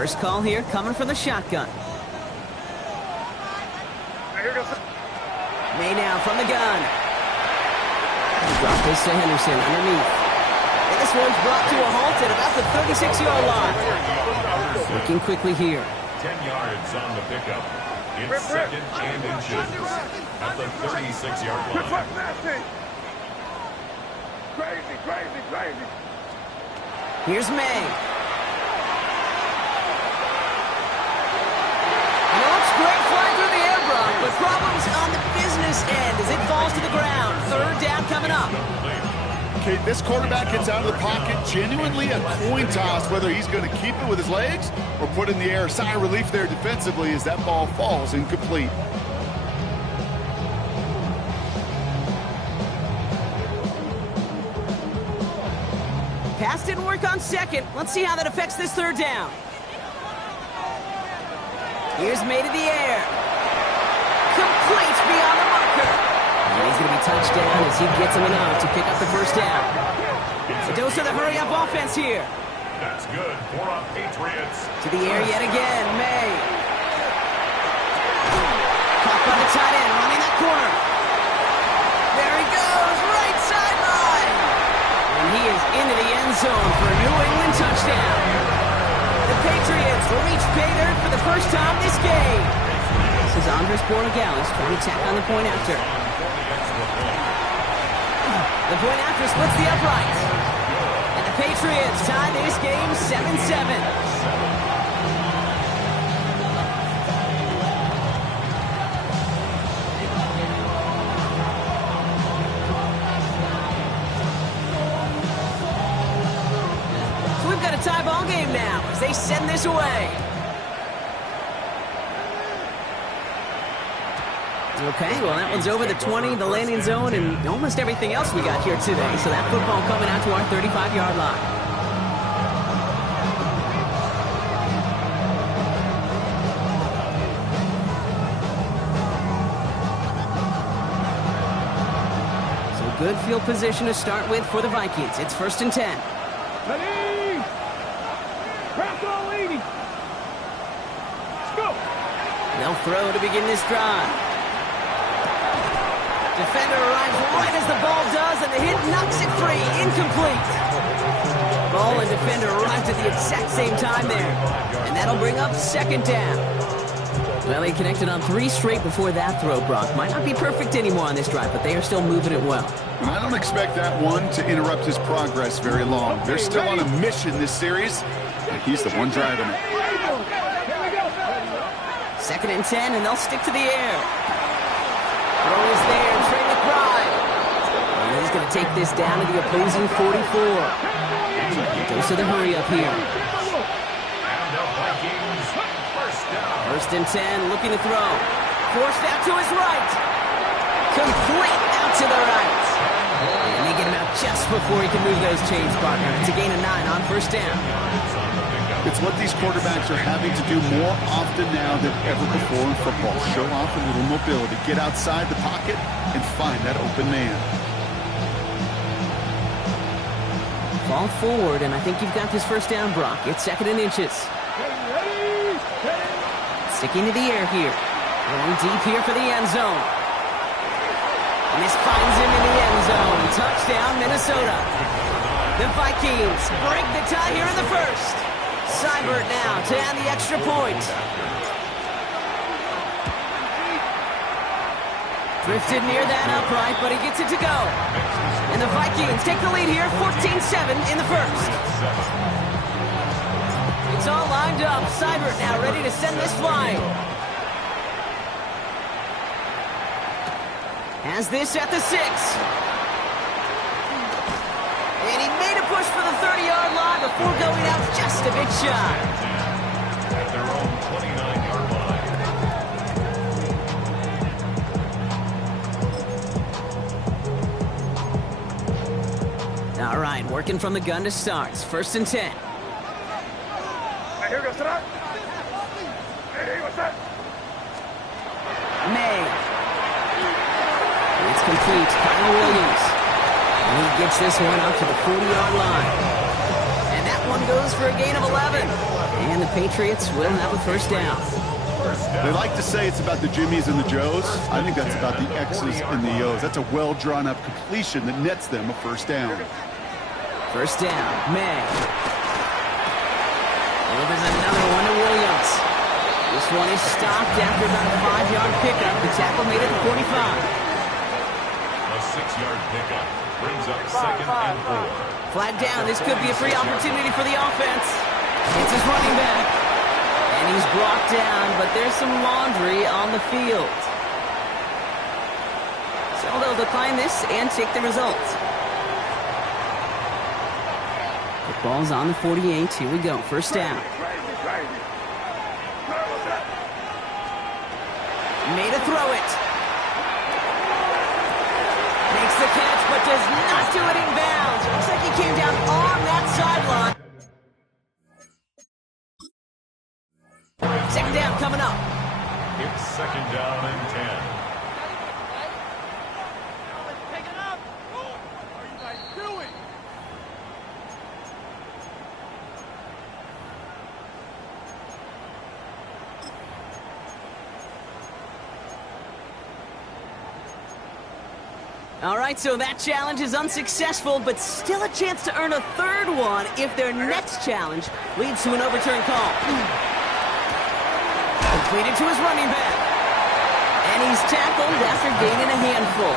First call here coming from the shotgun. May now from the gun. Drop this to Henderson underneath. And this one's brought to a halt at about the 36-yard line. Working quickly here. 10 yards on the pickup. It's second and inches at the 36-yard line. Crazy. Here's May. And it looks great flying through the air, Brock, but problems on the business end as it falls to the ground. Third down coming up. Okay, this quarterback gets out of the pocket, genuinely a coin toss whether he's going to keep it with his legs or put it in the air. Sigh of relief there defensively as that ball falls incomplete. Pass didn't work on second. Let's see how that affects this third down. Here's May to the air. Complete beyond the marker. And he's going to be touched down as he gets him enough to pick up the first down. A dose of the hurry-up offense here. That's good for our Patriots. To the air yet again, May. Caught by the tight end, running that corner. There he goes, right sideline. And he is into the end zone for a New England touchdown. The Patriots reach pay dirt for the first time this game. This is Andres Borregales trying to tack on the point after. The point after splits the uprights. And the Patriots tie this game 7-7. Tie ball game now as they send this away. Okay, well that one's over the 20, the landing zone, and almost everything else we got here today. So that football coming out to our 35-yard line. So good field position to start with for the Vikings. It's 1st and 10. They'll throw to begin this drive. Defender arrives right as the ball does, and the hit knocks it free. Incomplete. Ball and defender arrived at the exact same time there. And that'll bring up 2nd down. Well, they connected on 3 straight before that throw, Brock. Might not be perfect anymore on this drive, but they are still moving it well. I don't expect that one to interrupt his progress very long. They're still on a mission this series, and he's the one driving it. 2nd and 10, and they'll stick to the air. Throw is there, Trey McBride. And he's going to take this down to the opposing 44. Goes to the hurry up here. First and 10, looking to throw. Forced out to his right. Complete out to the right. And they get him out just before he can move those chains, partner. It's a gain of 9 on 1st down. It's what these quarterbacks are having to do more often now than ever before in football. Show off a little mobility. Get outside the pocket and find that open man. Ball forward, and I think you've got this first down, Brock. It's 2nd and inches. Sticking to the air here. Going deep here for the end zone. And this finds him in the end zone. Touchdown, Minnesota. The Vikings break the tie here in the first. Seibert now to add the extra point. Drifted near that upright, but he gets it to go. And the Vikings take the lead here, 14-7 in the first. It's all lined up. Seibert now ready to send this flying. Has this at the 6. And he made a push for the 30-yard line before going out just a bit shy. At their own 29-yard line. All right, working from the gun to start. 1st and 10. Here goes tonight. Hey, what's that? May. It's complete. Kyle Williams. And he gets this one out to the 40-yard line. And that one goes for a gain of 11. And the Patriots will have a first down. They like to say it's about the Jimmies and the Joes. I think that's about the X's and the O's. That's a well-drawn-up completion that nets them a first down. First down, May. Delivers another one to Williams. This one is stopped after about a 5-yard pickup. The tackle made it to 45. A 6-yard pickup brings up 2nd and 4. Flat down. This could be a free opportunity for the offense. It's his running back. And he's brought down, but there's some laundry on the field. So they'll decline this and take the result. The ball's on the 48. Here we go. First down. Made a throw it. Makes the catch, but does not do it in bounds. Looks like he came down on that sideline. Second down coming up. It's 2nd down and 10. Take it up. What are you guys doing? All right, so that challenge is unsuccessful, but still a chance to earn a third one if their next challenge leads to an overturned call. Completed to his running back. And he's tackled after gaining a handful.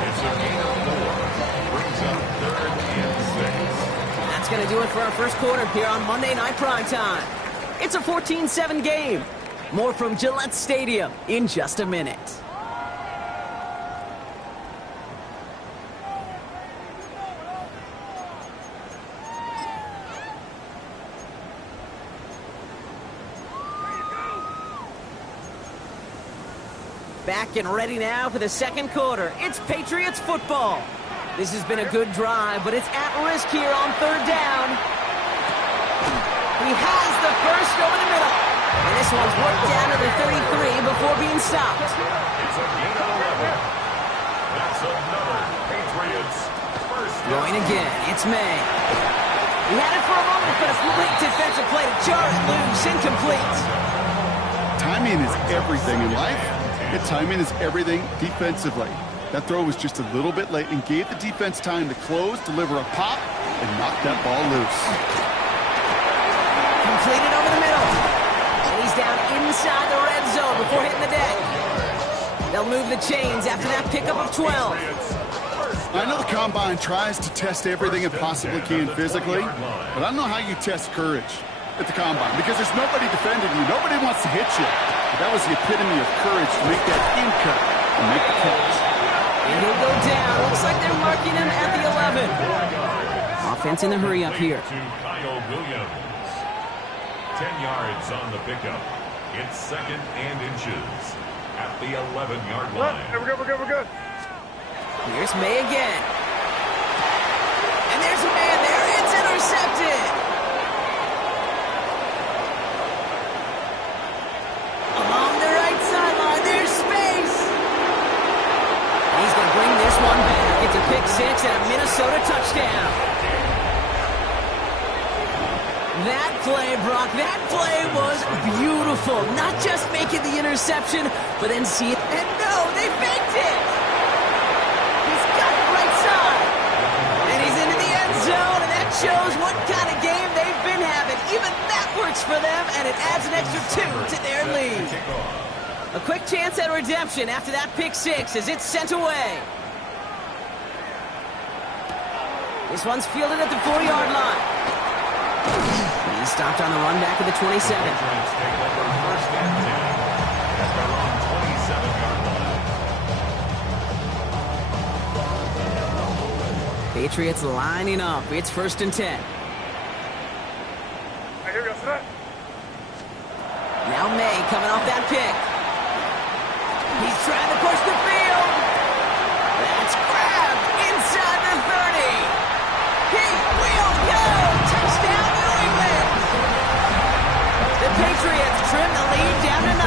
It's a gain of 4. Brings up 3rd and 6. That's going to do it for our first quarter here on Monday Night Primetime. It's a 14-7 game. More from Gillette Stadium in just a minute. Back and ready now for the second quarter. It's Patriots football. This has been a good drive, but it's at risk here on 3rd down. He has the first over the middle. And this one's worked down to the 33 before being stopped. It's a gain of 11. That's another Patriots first down. Going again, it's May. He had it for a moment, but a great defensive play to jar it loose, incomplete. Timing is everything in life. And timing is everything defensively. That throw was just a little bit late and gave the defense time to close, deliver a pop, and knock that ball loose. Completed over the middle. And he's down inside the red zone before hitting the deck. They'll move the chains after that pickup of 12. I know the Combine tries to test everything it possibly can physically, but I don't know how you test courage at the Combine because there's nobody defending you. Nobody wants to hit you. But that was the epitome of courage to make that in cut and make the catch. And he'll go down. Looks like they're marking him at the 11. Offense in the hurry up here. To Kyle Williams. 10 yards on the pickup. It's 2nd and inches at the 11-yard line. We're good, we're good, we're good. Here's May again. And there's a man there. It's intercepted. Along the right sideline, there's space. And he's going to bring this one back. It's a pick 6 and a Minnesota touchdown. That play, Brock, that play was beautiful. Not just making the interception, but then see it. And no, they faked it. He's got it right side. And he's into the end zone, and that shows what kind of game they've been having. Even that works for them, and it adds an extra 2 to their lead. A quick chance at redemption after that pick 6 as it's sent away. This one's fielded at the 4-yard line. He's stopped on the run back at the 27. First and 10 at their own 27-yard line. Patriots lining up. It's 1st and 10. Hey, here we go, set. Now May coming off that pick. He's trying to push the field. That's grabbed inside the 30. He will go. Touchdown, New England. The Patriots trim the lead down to 9.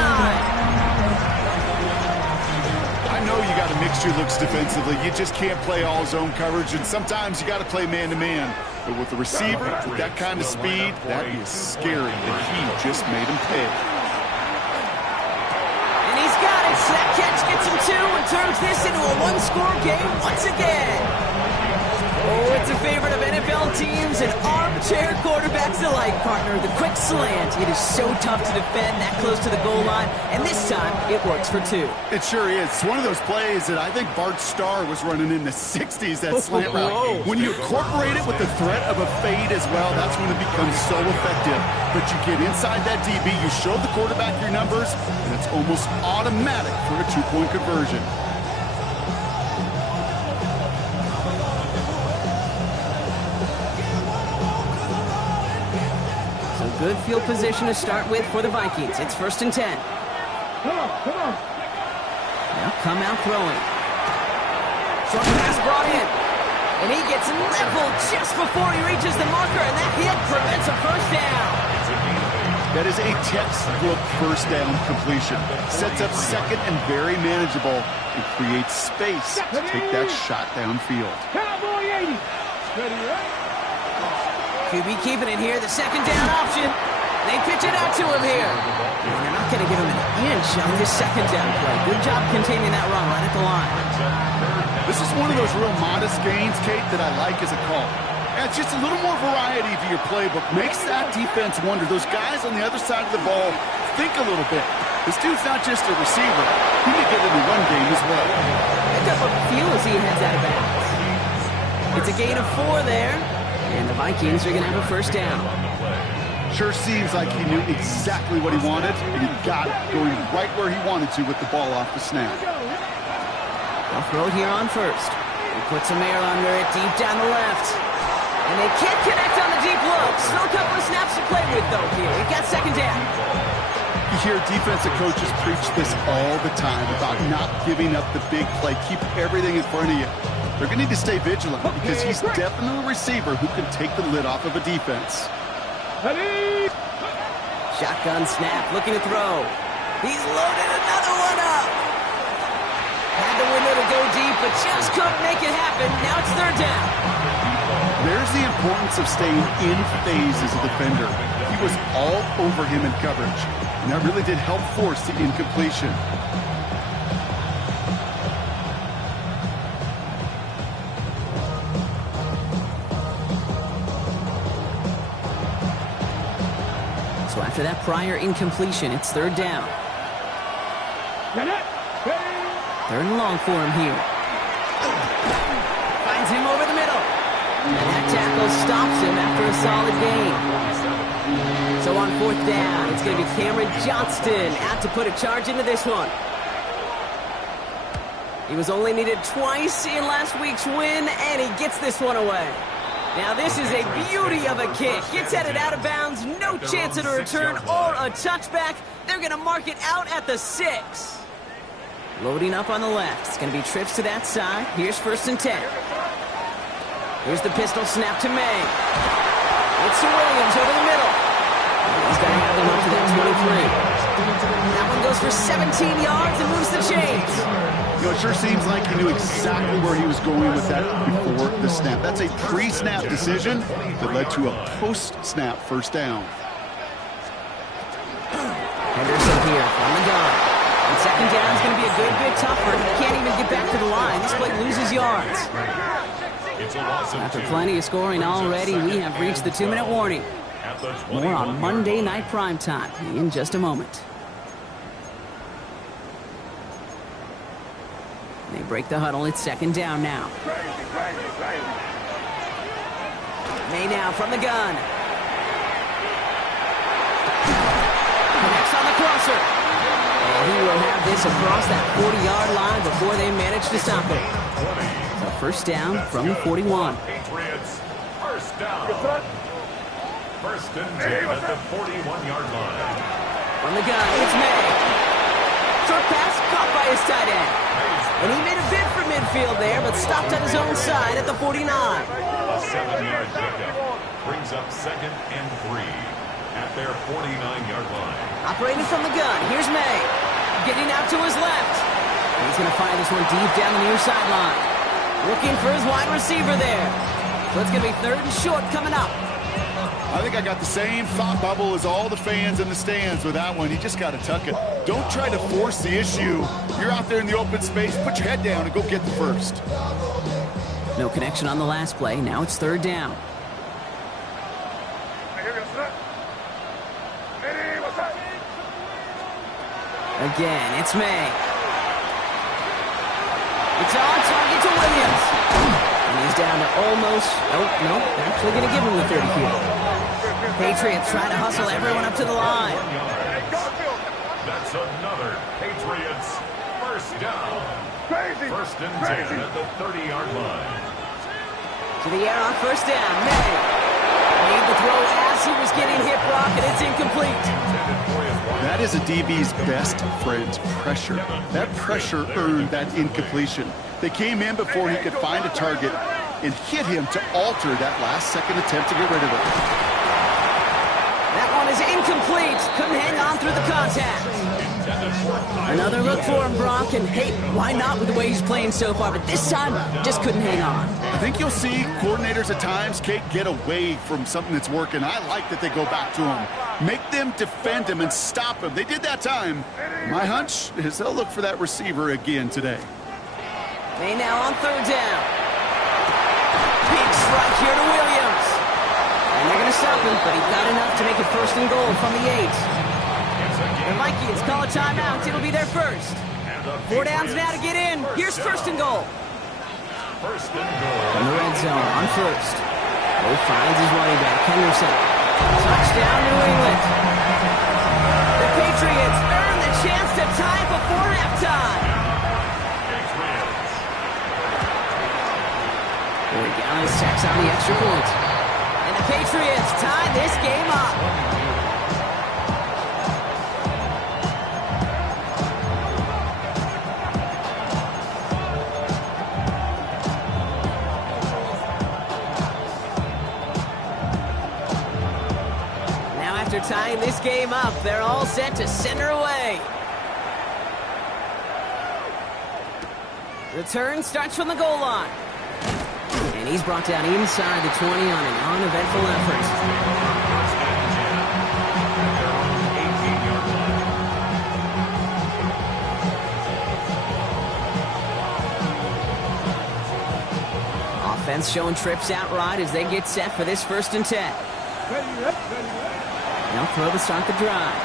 I know you got a mixed extra looks defensively. You just can't play all zone coverage, and sometimes you got to play man-to-man. But with the receiver, with that kind of speed, that is scary, and he just made him pay. And he's got it. So that catch gets him 2 and turns this into a one-score game once again. Oh, it's a favorite of NFL teams and armchair quarterbacks alike, partner. The quick slant. It is so tough to defend that close to the goal line, and this time it works for 2. It sure is. It's one of those plays that I think Bart Starr was running in the 60s, that slant route. When you incorporate it with the threat of a fade as well, that's when it becomes so effective. But you get inside that DB, you show the quarterback your numbers, and it's almost automatic for a 2-point conversion. Good field position to start with for the Vikings. It's 1st and 10. Now come out throwing. Short pass brought in. And he gets leveled just before he reaches the marker, and that hit prevents a first down. That is a textbook first down completion. Sets up second and very manageable and creates space to take that shot downfield. Cowboy 80. Ready, right? QB keeping it here, the second down option. They pitch it out to him here. And they're not going to give him an inch on this second down play. Good job containing that run right at the line. This is one of those real modest gains, Kate, that I like as a call. Adds just a little more variety to your playbook. Makes that defense wonder. Those guys on the other side of the ball think a little bit. This dude's not just a receiver. He may get in the run game as well. Pick up a few as he heads out of bounds. It's a gain of 4 there. And the Vikings are going to have a first down. Sure seems like he knew exactly what he wanted, and he got it going right where he wanted to with the ball off the snap. They'll throw it here on first. He puts some air under it deep down the left. And they can't connect on the deep look. Still a couple of snaps to play with, though, here. We've got second down. You hear defensive coaches preach this all the time about not giving up the big play. Keep everything in front of you. They're going to need to stay vigilant because he's definitely a receiver who can take the lid off of a defense. Shotgun snap, looking to throw. He's loaded another one up. Had the window to go deep, but just couldn't make it happen. Now it's third down. There's the importance of staying in phase as a defender. He was all over him in coverage, and that really did help force the incompletion. So after that prior incompletion, it's third down. Third and long for him here. Finds him over the middle. And that tackle stops him after a solid gain. So on 4th down, it's going to be Cameron Johnston out to put a charge into this one. He was only needed twice in last week's win, and he gets this one away. Now this is a beauty of a kick. Gets headed out of bounds, no chance at a return or a touchback. They're going to mark it out at the 6. Loading up on the left. It's going to be trips to that side. Here's 1st and 10. Here's the pistol snap to May. It's to Williams over the middle. He's going to have them up to that 23. That one goes for 17 yards and moves the chains. You know, it sure seems like he knew exactly where he was going with that before the snap. That's a pre-snap decision that led to a post-snap first down. Henderson here from the gun. And second down is going to be a good bit tougher. He can't even get back to the line. This play loses yards. After plenty of scoring already, we have reached the 2-minute warning. More on Monday Night Primetime in just a moment. They break the huddle. It's second down now. May now from the gun. Connects on the crosser. And he will have this across that 40-yard line before they manage to stop it. So first down from the 41. Patriots, first down. First and 10 at the 41-yard line. From the gun, it's May. Short pass caught by his tight end. And he made a bid for midfield there, but stopped on his own side at the 49. A 7-yard pickup brings up second and 3 at their 49-yard line. Operating from the gun, here's May. Getting out to his left. He's going to fire this one deep down the near sideline. Looking for his wide receiver there. So it's going to be 3rd and short coming up. I think I got the same thought bubble as all the fans in the stands with that one. You just got to tuck it. Don't try to force the issue. You're out there in the open space. Put your head down and go get the first. No connection on the last play. Now it's 3rd down. Again, it's May. It's on target to Williams. And he's down to almost... Oh, no, actually going to give him the 30 here. Patriots trying to hustle everyone up to the line. That's another Patriots first down. First and 10 at the 30-yard line. To the air on 1st down. May made the throw as he was getting hit, Brock, and it's incomplete. That is a DB's best friend, pressure. That pressure earned that incompletion. They came in before he could find a target and hit him to alter that last-second attempt to get rid of it. That one is incomplete. Couldn't hang on through the contact. Another look for him, Brock, and hey, why not with the way he's playing so far? But this time, just couldn't hang on. I think you'll see coordinators at times, Kate, get away from something that's working. I like that they go back to him. Make them defend him and stop him. They did that time. My hunch is they'll look for that receiver again today. They now on 3rd down. Big strike here to Williams. And they're going to stop him, but he got enough to make it 1st and goal from the 8. The Vikings call a timeout. It'll be their first. 4 downs now to get in. Here's 1st and goal. First and goal. In the red zone on 1st. Bo finds his running back, Henderson. Touchdown, New England. The Patriots earn the chance to tie before halftime. Patriots. There Gallis tacks on the extra point. And the Patriots tie this game up. After tying this game up, they're all set to center away. Return starts from the goal line. And he's brought down inside the 20 on an uneventful effort. Offense showing trips out right as they get set for this 1st and 10. Now throw to start the drive.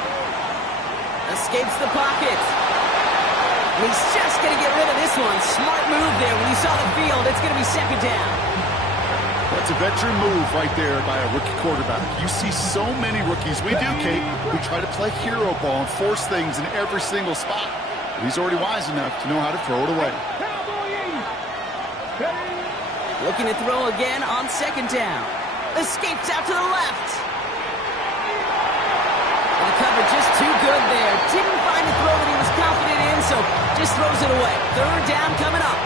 Escapes the pocket. And he's just going to get rid of this one. Smart move there. When you saw the field, it's going to be 2nd down. That's a veteran move right there by a rookie quarterback. You see so many rookies. We do, Kate. We try to play hero ball and force things in every single spot. But he's already wise enough to know how to throw it away. Looking to throw again on 2nd down. Escapes out to the left. And the cover just too good there. Didn't find a throw that he was confident in, so just throws it away. 3rd down coming up.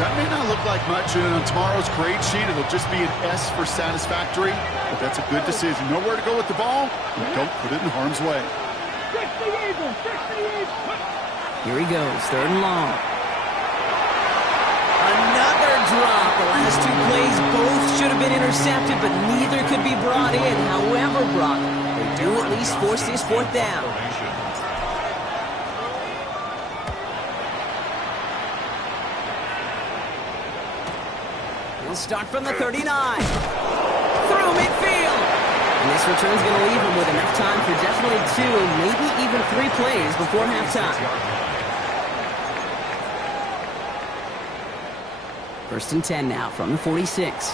That may not look like much, and on tomorrow's grade sheet, it'll just be an S for satisfactory, but that's a good decision. Know where to go with the ball, and don't put it in harm's way. Here he goes, 3rd and long. Another drop. The last 2 plays both should have been intercepted, but neither could be brought in. However, Brock, they do at least force this 4th down. He'll start from the 39. Through midfield. And this return's going to leave him with enough time for definitely 2, maybe even 3 plays before halftime. 1st and 10 now from the 46.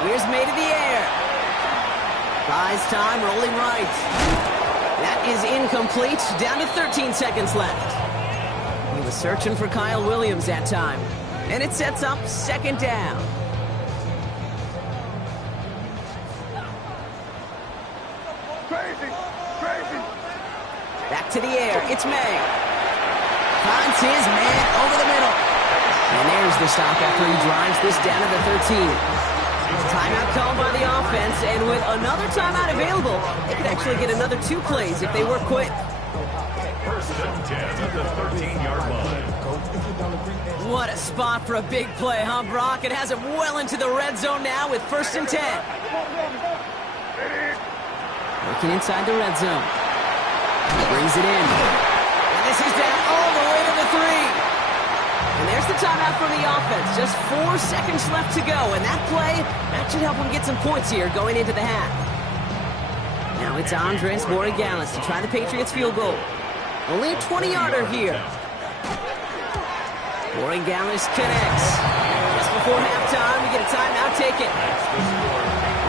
Here's May to the air. Buys time, rolling right. That is incomplete. Down to 13 seconds left. He was searching for Kyle Williams that time. And it sets up 2nd down. Back to the air. It's May. Finds his man over the middle. And there's the stop after he drives this down to the 13. Timeout called by the offense, and with another timeout available, they could actually get another 2 plays if they work quick. First and 10 at the 13-yard line. What a spot for a big play, huh, Brock? It has him well into the red zone now with first and 10. Working inside the red zone. Brings it in. And this is down all the way to the 3. And there's the timeout from the offense. Just 4 seconds left to go. And that play, that should help them get some points here going into the half. Now it's Andres Borregales to try the Patriots field goal. Only a 20-yarder here. Borregales connects. Just before halftime, we get a timeout taken.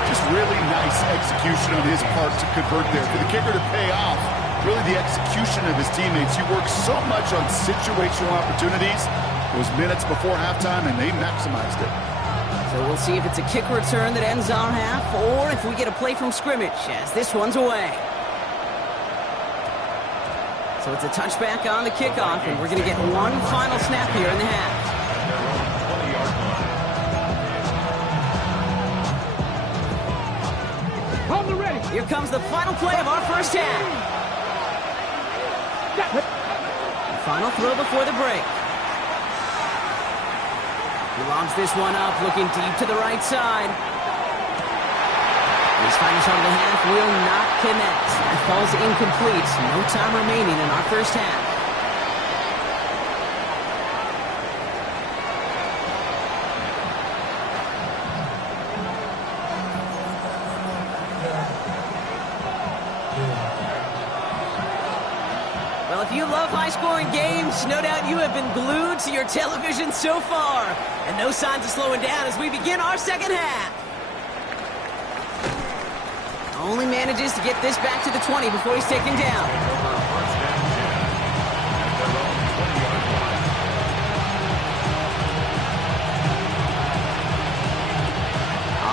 Just really nice execution on his part to convert there. For the kicker to pay off, really the execution of his teammates. He works so much on situational opportunities. Those minutes before halftime, and they maximized it. So we'll see if it's a kick return that ends our half, or if we get a play from scrimmage, as this one's away. So it's a touchback on the kickoff, and we're going to get one final snap here in the half. Here comes the final play of our first half. Final throw before the break. He lobs this one up, looking deep to the right side. His final shot of the half will not connect. That falls incomplete. No time remaining in our first half. Well, if you love high-scoring games, no doubt you have been glued to your television so far. And no signs of slowing down as we begin our second half. Only manages to get this back to the 20 before he's taken down.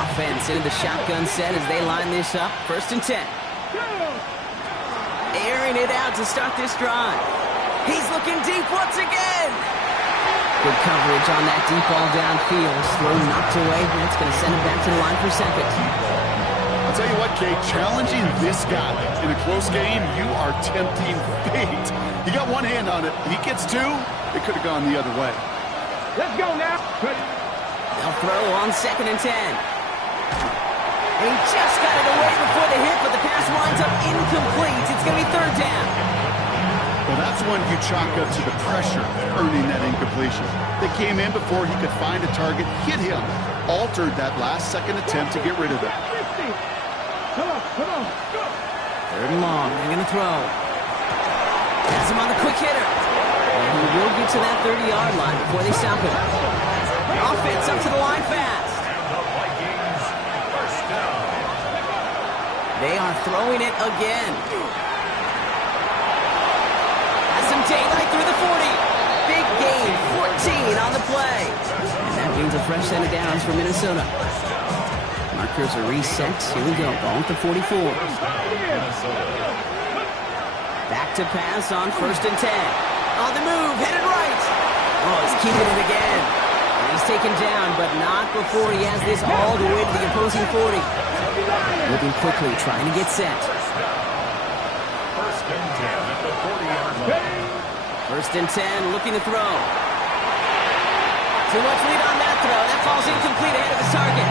Offense into the shotgun set as they line this up. First and 10. Airing it out to start this drive. He's looking deep once again. Good coverage on that deep ball downfield. Throw knocked away. That's going to send him back to the line for second. I'll tell you what, Kate, challenging this guy in a close game, you are tempting fate. You got one hand on it. He gets 2. It could have gone the other way. Let's go now. They'll throw on second and 10. He just got it away before the hit, but the pass winds up incomplete. It's going to be third down. Well, that's when you chalk up to the pressure earning that incompletion. They came in before he could find a target, hit him, altered that last-second attempt to get rid of it. Come on. Third and long. They're going to throw. Has him on the quick hitter. And he will get to that 30-yard line before they stop him. Offense up to the line fast. They are throwing it again. Has some daylight through the 40. Big gain, 14 on the play. And that means a fresh set of downs for Minnesota. Markers are reset. Here we go. Ball at the 44. Back to pass on first and 10. On the move, headed right. Oh, he's keeping it again. And he's taken down, but not before he has this all the way to the opposing 40. Moving quickly, trying to get set. First and 10 at the 40-yard line. First and 10, looking to throw. Too much lead on that throw. That falls incomplete ahead of his target.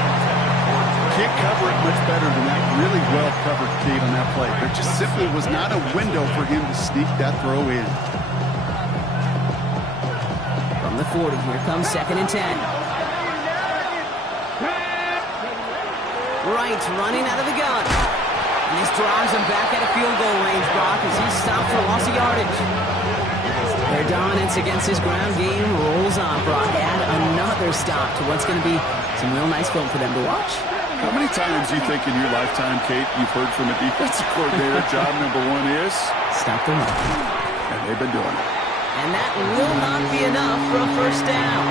Can't cover it much better than that. Really well covered, Kate, on that play. There just simply was not a window for him to sneak that throw in. From the 40, here comes second and 10. Wright running out of the gun. And this drives him back at a field goal range, Brock, as he's stopped for loss of yardage. Their dominance against his ground game rolls on, Brock. Add another stop to what's going to be some real nice film for them to watch. How many times do you think in your lifetime, Kate, you've heard from a defensive coordinator, job number 1 is? Stop the run. And they've been doing it. And that will not be enough for a first down.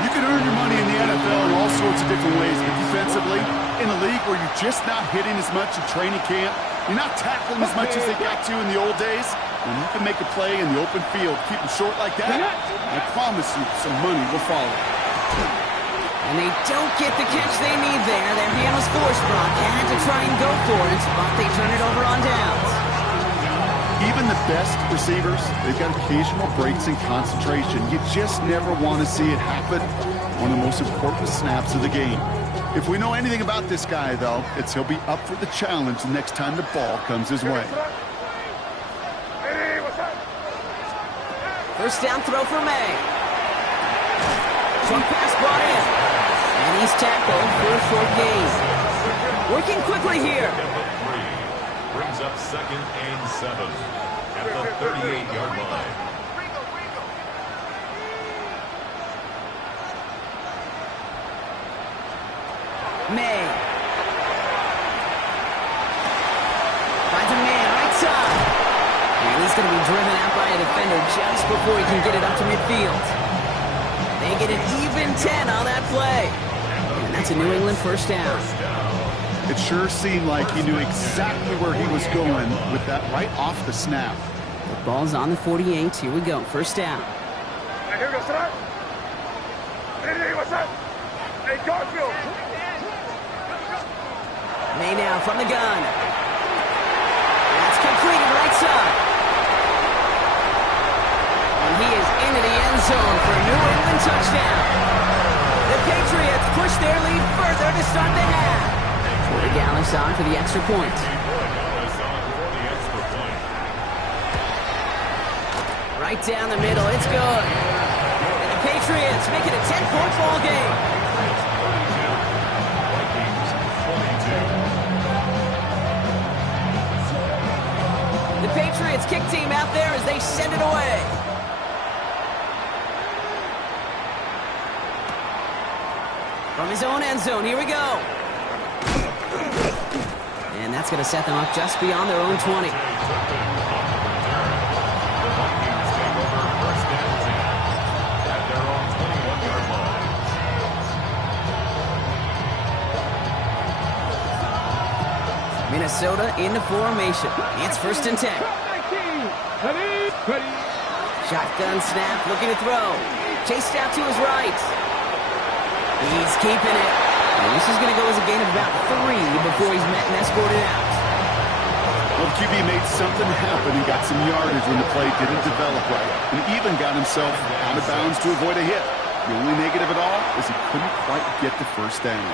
You can earn your money in the NFL in all sorts of different ways, but defensively, in a league where you're just not hitting as much in training camp, you're not tackling as much as they got to in the old days, when you can make a play in the open field, keep them short like that, I promise you some money will follow. And they don't get the catch they need there. Their hand was forced. Brock had to try and go for it, but they turn it over on downs. Even the best receivers, they've got occasional breaks in concentration. You just never want to see it happen. One of the most important snaps of the game. If we know anything about this guy, though, it's he'll be up for the challenge the next time the ball comes his way. First down throw for May. Short pass brought in. And he's tackled for a short gain. Working quickly here. Brings up 2nd and 7 at the 38-yard line. May. Finds a man right side. And he's going to be driven out by a defender just before he can get it up to midfield. They get an even 10 on that play. And that's a New England first down. It sure seemed like he knew exactly where he was going with that right off the snap. The ball's on the 48. Here we go. First down. Here we go, start. Hey, what's up? Hey, Garfield. May now from the gun. That's completed right side. And he is into the end zone for a New England touchdown. The Patriots push their lead further to start the half. Corey Gallis on for the extra point. Right down the middle, it's good. And the Patriots make it a 10-point ball game. The Patriots kick team out there as they send it away. From his own end zone, here we go. And that's going to set them up just beyond their own 20. Minnesota into formation. It's 1st and 10. Shotgun snap, looking to throw. Chased out to his right. He's keeping it. And this is going to go as a gain of about 3 before he's met and escorted out. Well, QB made something happen and got some yardage when the play didn't develop right. And even got himself out of bounds to avoid a hit. The only negative at all is he couldn't quite get the first down.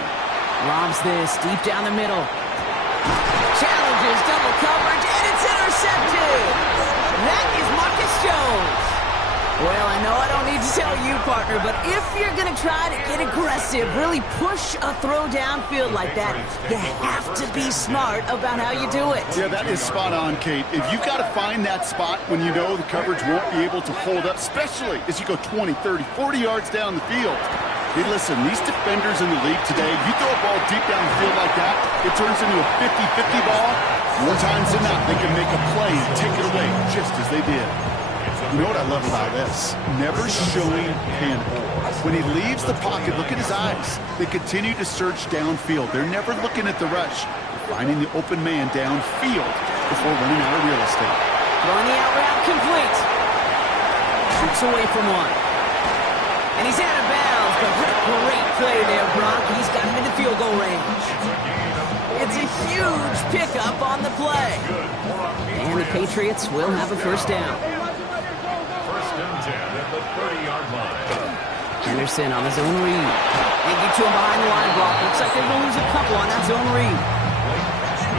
Lobs this deep down the middle. Challenges double coverage, and it's intercepted. That is Marcus Jones. Well, I know I don't need to tell you, partner, but if you're going to try to get aggressive, really push a throw downfield like that, you have to be smart about how you do it. Yeah, that is spot on, Kate. If you've got to find that spot when you know the coverage won't be able to hold up, especially as you go 20, 30, 40 yards down the field. Hey, listen, these defenders in the league today, you throw a ball deep down the field like that, it turns into a 50-50 ball. More times than not, they can make a play and take it away just as they did. You know what I love about this? Never showing panic. When he leaves the pocket, look at his eyes. They continue to search downfield. They're never looking at the rush. They're finding the open man downfield before running out of real estate. Throwing the out route complete. Shoots away from one. And he's out of bounds, but what a great play there, Brock. He's got him into field goal range. It's a huge pickup on the play. And the Patriots will have a first down. 1st and 10 at the 30-yard line. Henderson on the zone read. They get to him behind the line block. Looks like they're going to lose a couple on that zone read.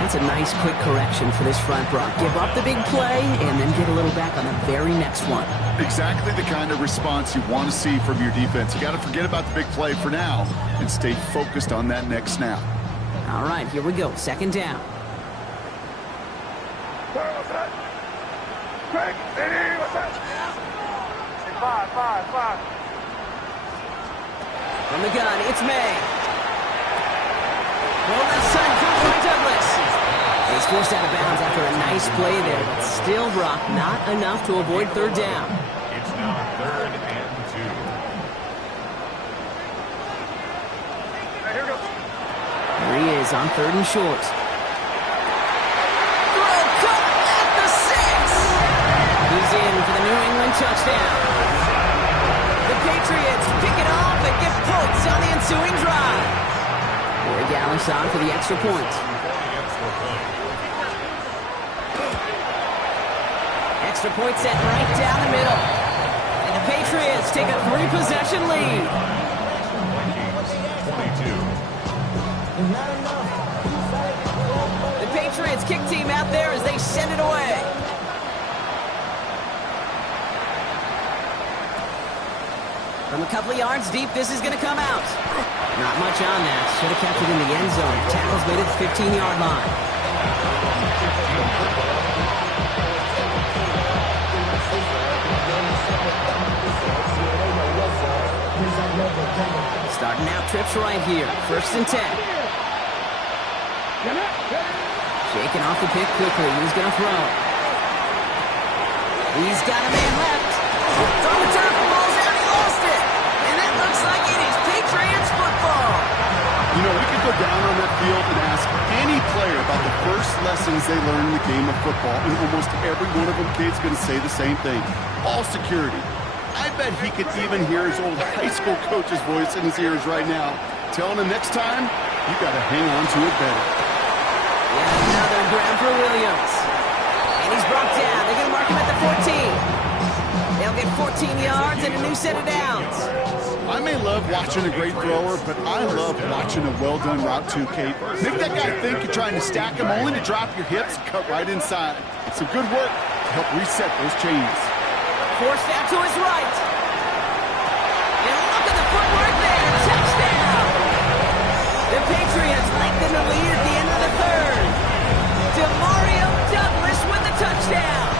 That's a nice quick correction for this front, Brock. Give up the big play and then get a little back on the very next one. Exactly the kind of response you want to see from your defense. You got to forget about the big play for now and stay focused on that next snap. All right, here we go. 2nd down. Craig, hey, what's up? Five. From the gun, it's May. Roll left side, comes by Douglas. He's forced out of bounds after a nice play there, but still, Brock, not enough to avoid 3rd down. It's now 3rd and 2. Here we go. There he is on 3rd and short. Throw cut at the 6. He's in for the New England touchdown. The Patriots pick it off and get points on the ensuing drive. Corey Gallis on for the extra point. Extra point set right down the middle. And the Patriots take a 3-possession lead. The Patriots kick team out there as they send it away. From a couple of yards deep, this is going to come out. Not much on that. Should have kept it in the end zone. Tackle's made at the 15-yard line. Starting out trips right here. 1st and 10. Shaking off the pick quickly. He's going to throw. He's got a man left. From the turf, the ball's out. He lost it. And it looks like it is Patriots football. You know, we could go down on that field and ask any player about the first lessons they learned in the game of football, and almost every one of them kid's going to say the same thing. Ball security. I bet he could even hear his old high school coach's voice in his ears right now, telling him next time, you got to hang on to it better. And another grab for Williams. And he's brought down. They're going to mark him at the 14. They'll get 14 yards and a new set of downs. I may love watching a great thrower, but I love watching a well-done route too, Kate. Make that guy think you're trying to stack him only to drop your hips, cut right inside. It's some good work to help reset those chains. Forced out to his right. And look at the footwork there. Touchdown. The Patriots lengthen the lead at the end of the 3rd. Demario Douglas with the touchdown.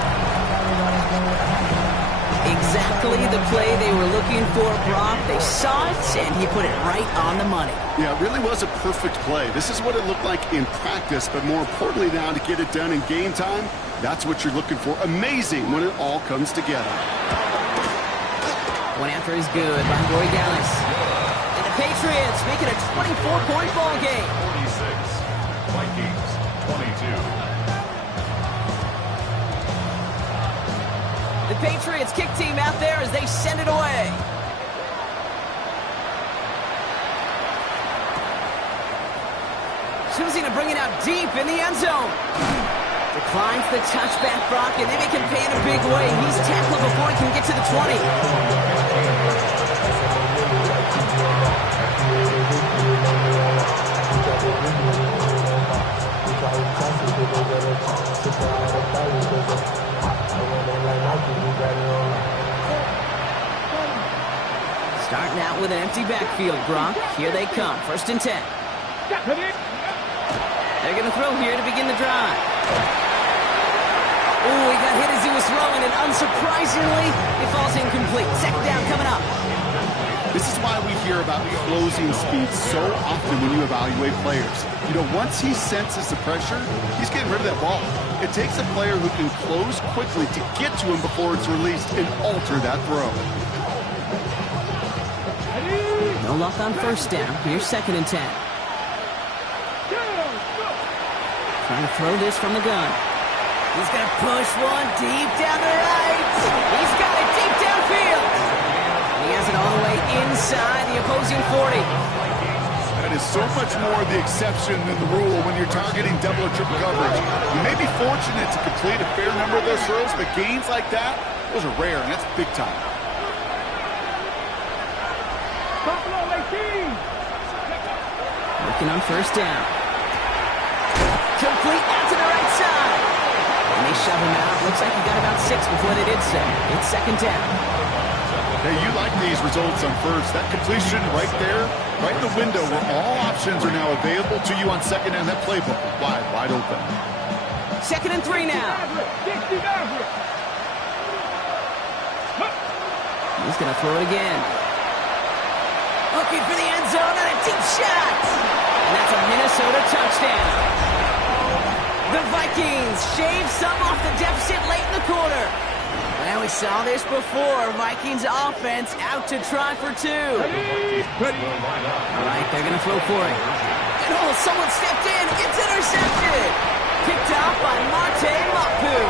Exactly the play they were looking for, Brock. They saw it, and he put it right on the money. Yeah, it really was a perfect play. This is what it looked like in practice, but more importantly now to get it done in game time, that's what you're looking for. Amazing when it all comes together. One after is good by Corey Gallis. And the Patriots make it a 24-point ball game. 46, Vikings, 22. The Patriots kick team out there as they send it away. Choosing to bring it out deep in the end zone. Declines the touchback, Brock, and they make him pay in a big way. He's tackled before he can get to the 20. Starting out with an empty backfield, Gronk. Here they come. 1st and 10. They're going to throw here to begin the drive. Oh, he got hit as he was throwing, and unsurprisingly, it falls incomplete. 2nd down coming up. This is why we hear about closing speed so often when you evaluate players. You know, once he senses the pressure, he's getting rid of that ball. It takes a player who can close quickly to get to him before it's released and alter that throw. No luck on 1st down. Here's 2nd and 10. Trying to throw this from the gun. He's going to push one deep down the right. He's got it deep downfield. He has it all the way inside the opposing 40. That is so much more the exception than the rule when you're targeting double or triple coverage. You may be fortunate to complete a fair number of those throws, but gains like that, those are rare, and that's big time. Working on 1st down. Complete out to the right side. And they shove him out. Looks like he got about 6 before they did so. It's 2nd down. Hey, you like these results on 1st. That completion right there, right in the window where all options are now available to you on 2nd down. That playbook wide open. 2nd and 3 now. He's going to throw it again. Looking for the end zone and a deep shot. And that's a Minnesota touchdown. The Vikings shave some off the deficit late in the quarter. Well, we saw this before. Vikings offense out to try for 2. All right, they're going to throw for it. And oh, someone stepped in. It's intercepted. Picked up by Marte Mapu.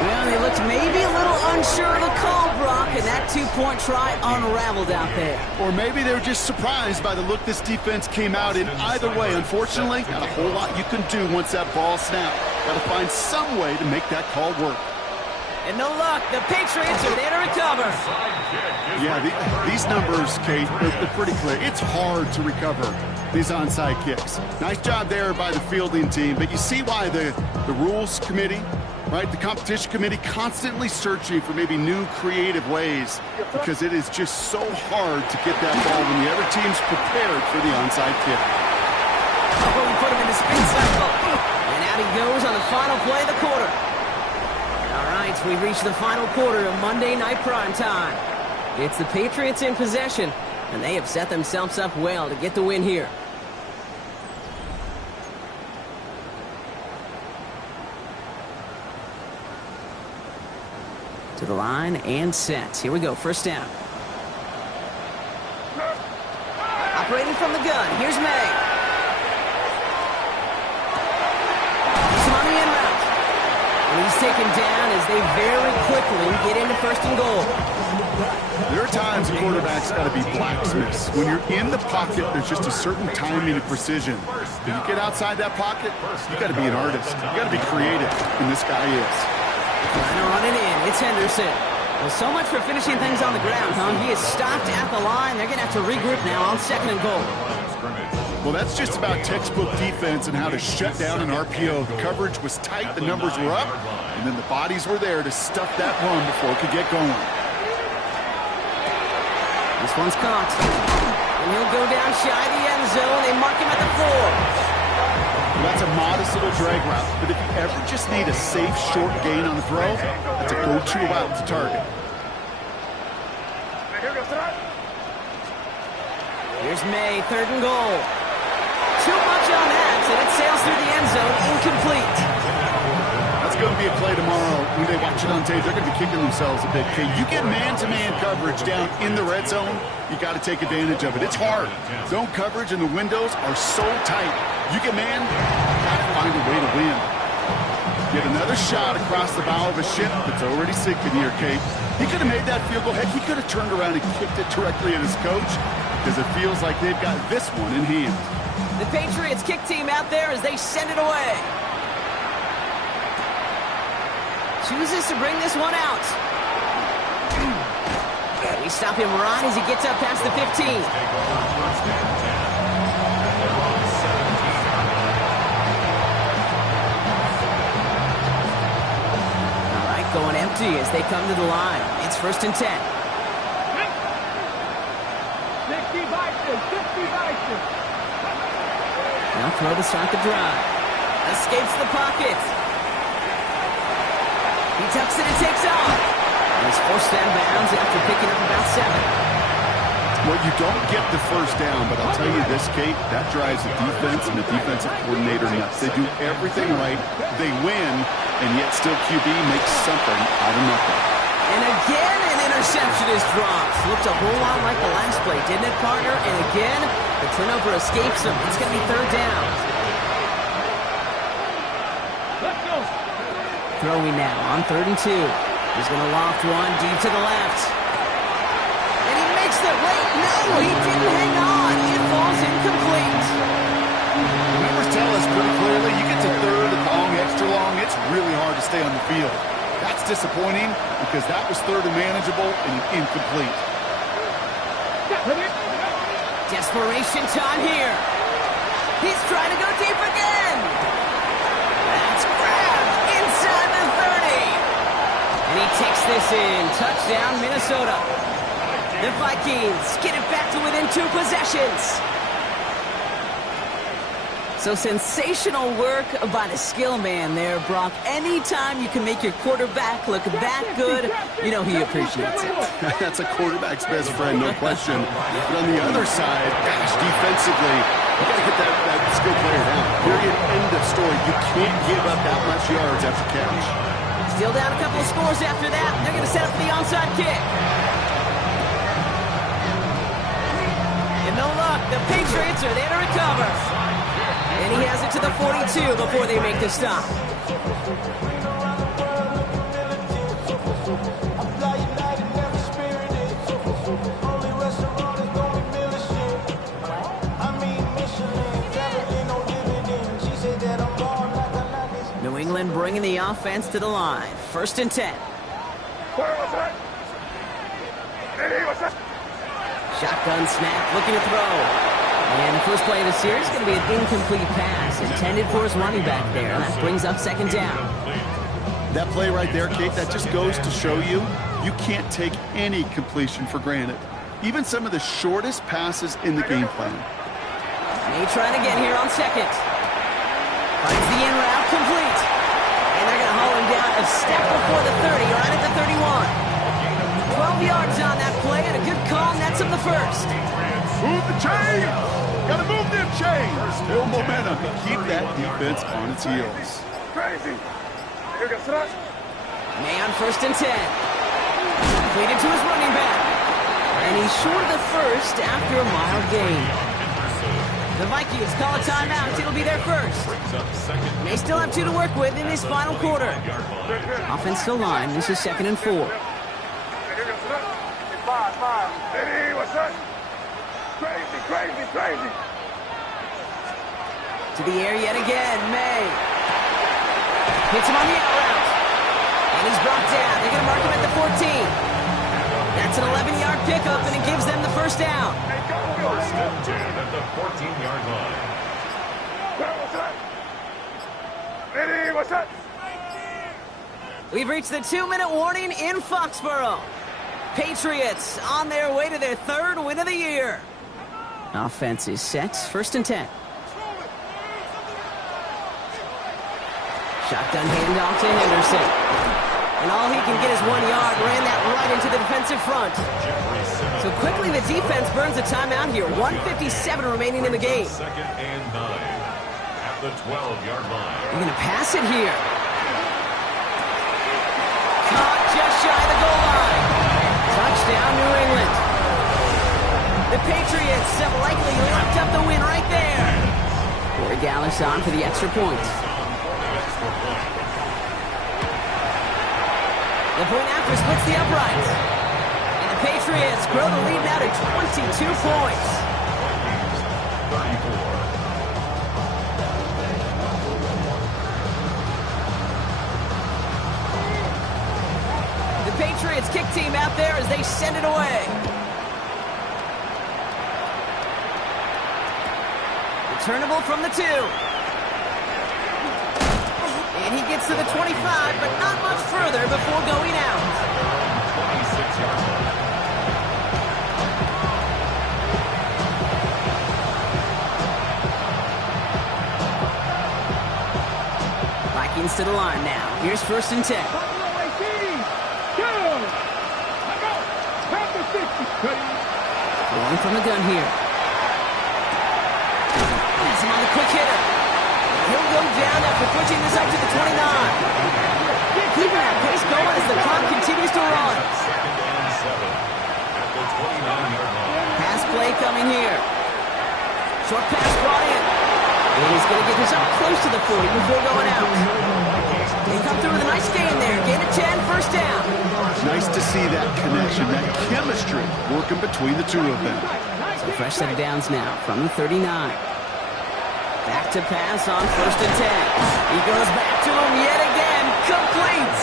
Well, they looked maybe a little unsure of the call, Brock, and that two-point try unraveled out there. Or maybe they were just surprised by the look this defense came out in. Either way, unfortunately, not a whole lot you can do once that ball snapped. Got to find some way to make that call work. And no luck. The Patriots are there to recover. Yeah, these numbers, Kate, they're pretty clear. It's hard to recover these onside kicks. Nice job there by the fielding team, but you see why the rules committee, right, the competition committee constantly searching for maybe new creative ways, because it is just so hard to get that ball when the other team's prepared for the onside kick. Oh, we put him in the spin cycle. And out he goes on the final play of the quarter. All right, we've reached the final quarter of Monday Night Primetime. It's the Patriots in possession, and they have set themselves up well to get the win here. To the line and set. Here we go, first down. Operating from the gun, here's May. He's on the in route. And he's taken down as they very quickly get into first and goal. There are times a quarterback's got to be blacksmiths. When you're in the pocket, there's just a certain timing and precision. When you get outside that pocket, you got to be an artist. You got to be creative, and this guy is. Running in, it's Henderson. Well, so much for finishing things on the ground, huh? He is stopped at the line. They're going to have to regroup now on second and goal. Well, that's just about textbook defense and how to shut down an RPO. The coverage was tight, the numbers were up, and then the bodies were there to stuff that run before it could get going. This one's caught. And he'll go down shy of the end zone. They mark him at the 4. Well, that's a modest little drag route, but if you ever just need a safe, short gain on the throw, that's a go-to route to target. Here's May, third and goal. Too much on that, and it sails through the end zone, incomplete. That's going to be a play tomorrow. When they watch it on tape, they're going to be kicking themselves a bit. Okay, you get man-to-man coverage down in the red zone, you got to take advantage of it. It's hard. Zone coverage and the windows are so tight. You get man, got to find a way to win. Get another shot across the bow of a ship that's already sinking here, Kate. He could have made that field goal. Heck, he could have turned around and kicked it directly at his coach, because it feels like they've got this one in hand. The Patriots kick team out there as they send it away. Chooses to bring this one out. We stop him right as he gets up past the 15. Going empty as they come to the line. It's first and 10. 60 Vikings. Now throw to start the drive. Escapes the pocket. He tucks it and takes off. And he's forced out of bounds after picking up about 7. Well, you don't get the first down, but I'll tell you this, Kate, that drives the defense and the defensive coordinator nuts. They do everything right. They win, and yet still QB makes something out of nothing. And again, an interception is dropped. Looked a whole lot like the last play, didn't it, partner? And again, the turnover escapes him. It's going to be third down. Let's go. Throwing now on 3rd and 2. He's going to loft one deep to the left. And he makes the wait. No, he didn't hang on. It falls incomplete. The numbers tell us pretty clearly, you get to third and long, extra long, it's really hard to stay on the field. That's disappointing because that was third and manageable and incomplete. Desperation time here. He's trying to go deep again. That's grabbed inside the 30. And he takes this in. Touchdown, Minnesota. The Vikings get it back to within 2 possessions. So sensational work by the skill man there, Brock. Anytime you can make your quarterback look that good, you know he appreciates it. That's a quarterback's best friend, no question. But on the other side, gosh, defensively, you got to get that skill player down. Period, end of story. You can't give up that much yards after catch. Still down a couple of scores after that. They're going to set up for the onside kick. And no luck. The Patriots are there to recover. And he has it to the 42 before they make the stop. bringing the offense to the line. 1st and 10. Shotgun snap, looking to throw. And the first play of the series is going to be an incomplete pass intended for his running back there. And that brings up 2nd down. That play right there, Kate, that just goes to show you can't take any completion for granted. Even some of the shortest passes in the game plan. May trying again here on 2nd. Finds the in route complete. And they're going to haul him down a step before the 30, right at the 31. 12 yards on that play, and a good call nets him the 1st. Move the chain! Gotta move them chain! Build momentum and keep that defense on its heels. Crazy! May on 1st and 10. Completed to his running back. And he's short of the 1st after a mild gain. The Vikings call a timeout. It'll be their 1st. May still have 2 to work with in this final quarter. Offensive line, this is 2nd and 4. Crazy! To the air yet again, May. Hits him on the out route. And he's brought down. They're going to mark him at the 14. That's an 11-yard pickup, and it gives them the 1st down. 1st and 10 at the 14-yard line. We've reached the 2-minute warning in Foxborough. Patriots on their way to their 3rd win of the year. Offense is set. 1st and 10. Shotgun handoff to Henderson. And all he can get is 1 yard. Ran that right into the defensive front. So quickly the defense burns a timeout here. 1:57 remaining in the game. 2nd and 9 at the 12-yard line. They're going to pass it here. Caught just shy of the goal line. Touchdown, New England. The Patriots have likely locked up the win right there. Corey Gallis on for the extra point. The point after splits the uprights. And the Patriots grow the lead now to 22 points. 34. The Patriots kick team out there as they send it away. Returnable from the 2. And he gets to the 25, but not much further before going out. 26-yard line. Vikings to the line now. Here's 1st and 10. Going from the gun here. Has him on the quick hitter. He'll go down after pushing this up to the 29. Keeping that pace going as the clock continues to run. 2nd and 7 at the 29-yard line. Pass play coming here. Short pass brought in. And he's going to get this up close to the 40 before going out. They come through with a nice gain there. Gain of 10, 1st down. Nice to see that connection, that chemistry working between the two of them. So fresh set of downs now from the 39. Back to pass on 1st and 10. He goes back to him yet again. Complete.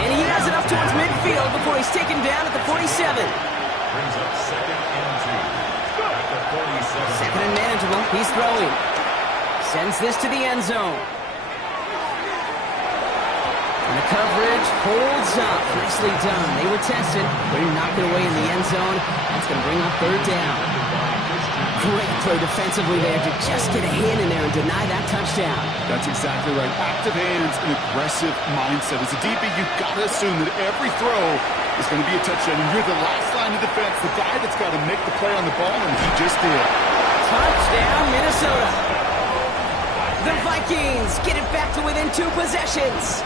And he has it up towards midfield before he's taken down at the 47. Brings up 2nd and 2 at the 47. 2nd and manageable. He's throwing. Sends this to the end zone. And the coverage holds up. Nicely done. They were tested, but he knocked it away in the end zone. That's going to bring up 3rd down. Great play defensively there to just get a hand in there and deny that touchdown. That's exactly right. Active hands and aggressive mindset. As a DB, you've got to assume that every throw is going to be a touchdown. And you're the last line of defense, the guy that's got to make the play on the ball, and he just did. Touchdown, Minnesota. The Vikings get it back to within 2 possessions.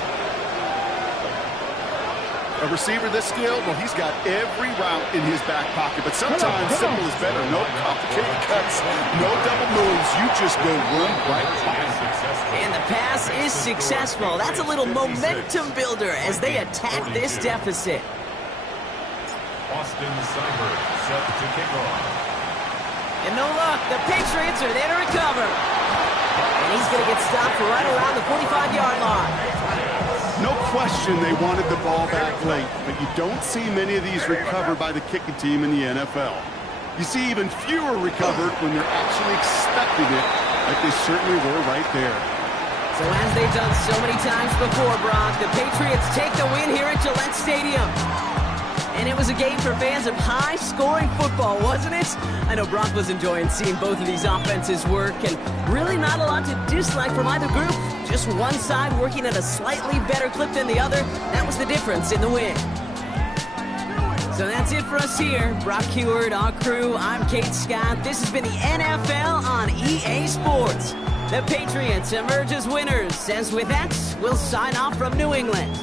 A receiver this skilled, well, he's got every route in his back pocket, but sometimes simple is better. No complicated cuts, no double moves. You just go run right by him. And the pass is successful. That's a little momentum builder as they attack this deficit. Austin Seibert set to kick off. And no luck. The Patriots are there to recover. And he's going to get stopped right around the 45-yard line. No question they wanted the ball back late, but you don't see many of these recovered by the kicking team in the NFL. You see even fewer recovered when they're actually expecting it, like they certainly were right there. So as they've done so many times before, Brock, the Patriots take the win here at Gillette Stadium. And it was a game for fans of high-scoring football, wasn't it? I know Brock was enjoying seeing both of these offenses work, and really not a lot to dislike from either group. Just one side working at a slightly better clip than the other. That was the difference in the win. So that's it for us here. Brock Huard, our crew, I'm Kate Scott. This has been the NFL on EA Sports. The Patriots emerge as winners. As with that, we'll sign off from New England.